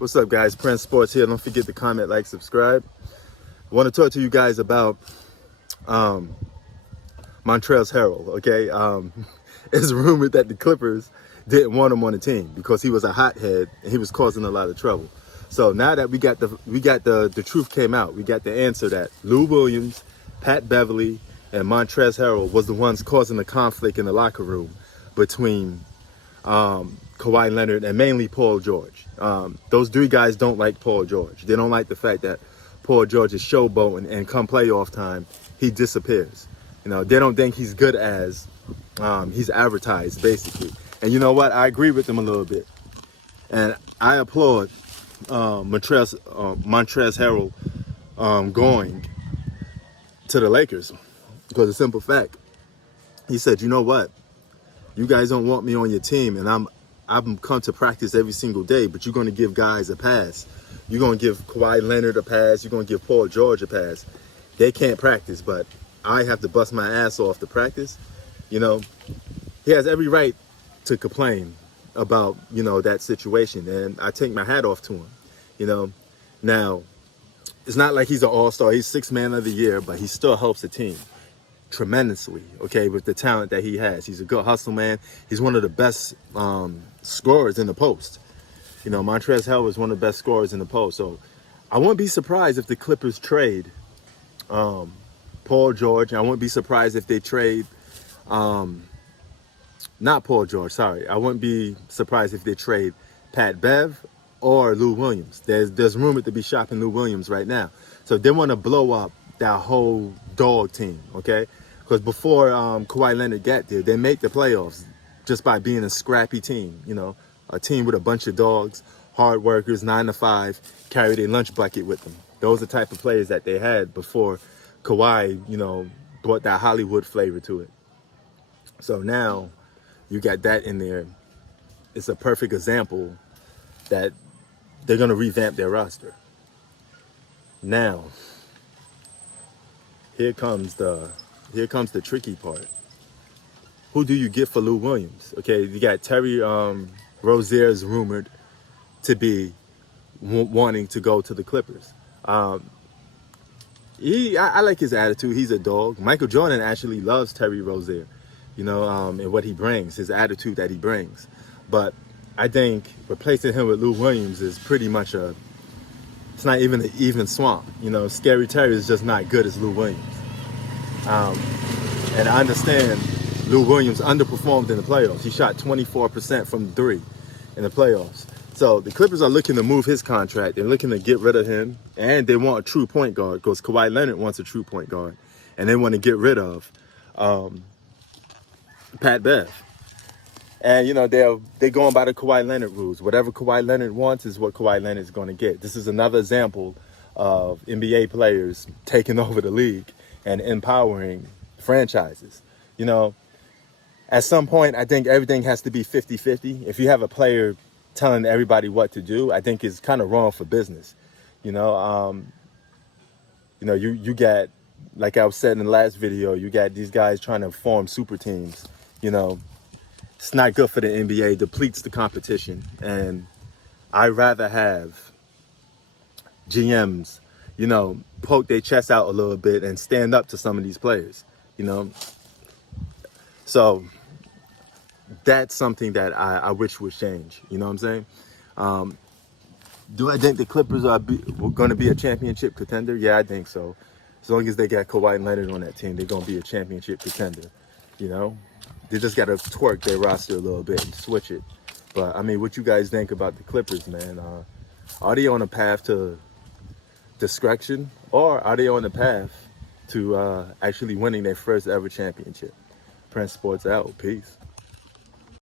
What's up, guys? Prince Sports here. Don't forget to comment, like, subscribe. I want to talk to you guys about Montrezl Harrell, okay? It's rumored that the Clippers didn't want him on the team because he was a hothead and he was causing a lot of trouble. So now that we got the truth came out, we got the answer that Lou Williams, Pat Beverly, and Montrezl Harrell was the ones causing the conflict in the locker room between Kawhi Leonard and mainly Paul George. Those three guys don't like Paul George. They don't like the fact that Paul George is showboating and come playoff time, he disappears. You know, they don't think he's good as he's advertised, basically. And you know what? I agree with them a little bit. And I applaud Montrezl Harrell going to the Lakers because a simple fact. He said, you know what? You guys don't want me on your team, and I'm come to practice every single day, but you're going to give guys a pass. You're going to give Kawhi Leonard a pass. You're going to give Paul George a pass. They can't practice, but I have to bust my ass off to practice. You know, he has every right to complain about, you know, that situation, and I take my hat off to him. You know, now, it's not like he's an all-star. He's sixth man of the year, but he still helps the team tremendously, okay, with the talent that he has. He's a good hustle man. He's one of the best scorers in the post. You know, Montrezl Harrell is one of the best scorers in the post. So I wouldn't be surprised if the Clippers trade Paul George. I wouldn't be surprised if they trade not Paul George, sorry. I wouldn't be surprised if they trade Pat Bev or Lou Williams. There's rumored to be shopping Lou Williams right now. So they want to blow up that whole dog team, okay? Because before Kawhi Leonard got there, they make the playoffs just by being a scrappy team, you know, a team with a bunch of dogs, hard workers, 9 to 5, carry their lunch bucket with them. Those are the type of players that they had before Kawhi, you know, brought that Hollywood flavor to it. So now you got that in there. It's a perfect example that they're going to revamp their roster. Now, here comes the tricky part. Who do you get for Lou Williams? Okay, you got Terry Rozier is rumored to be wanting to go to the Clippers. I like his attitude. He's a dog. Michael Jordan actually loves Terry Rozier, you know, and what he brings, his attitude that he brings. But I think replacing him with Lou Williams is pretty much it's not even an even swamp. You know, Scary Terry is just not good as Lou Williams. And I understand Lou Williams underperformed in the playoffs. He shot 24% from 3 in the playoffs. So the Clippers are looking to move his contract. They're looking to get rid of him. And they want a true point guard because Kawhi Leonard wants a true point guard. And they want to get rid of Pat Bev. And, you know, they're going by the Kawhi Leonard rules. Whatever Kawhi Leonard wants is what Kawhi Leonard is going to get. This is another example of NBA players taking over the league and empowering franchises. You know, at some point, I think everything has to be 50-50. If you have a player telling everybody what to do, I think it's kind of wrong for business. You know, you got, like I was said in the last video, you got these guys trying to form super teams. You know, it's not good for the NBA, depletes the competition. And I'd rather have GMs, you know, poke their chest out a little bit and stand up to some of these players, you know. So that's something that I wish would change, you know what I'm saying? Do I think the Clippers are going to be a championship contender? Yeah, I think so. As long as they got Kawhi Leonard on that team, they're going to be a championship contender, you know. They just got to twerk their roster a little bit and switch it. But, I mean, what you guys think about the Clippers, man? Are they on a path to destruction, or are they on the path to actually winning their first ever championship? Prince Sports out. Peace.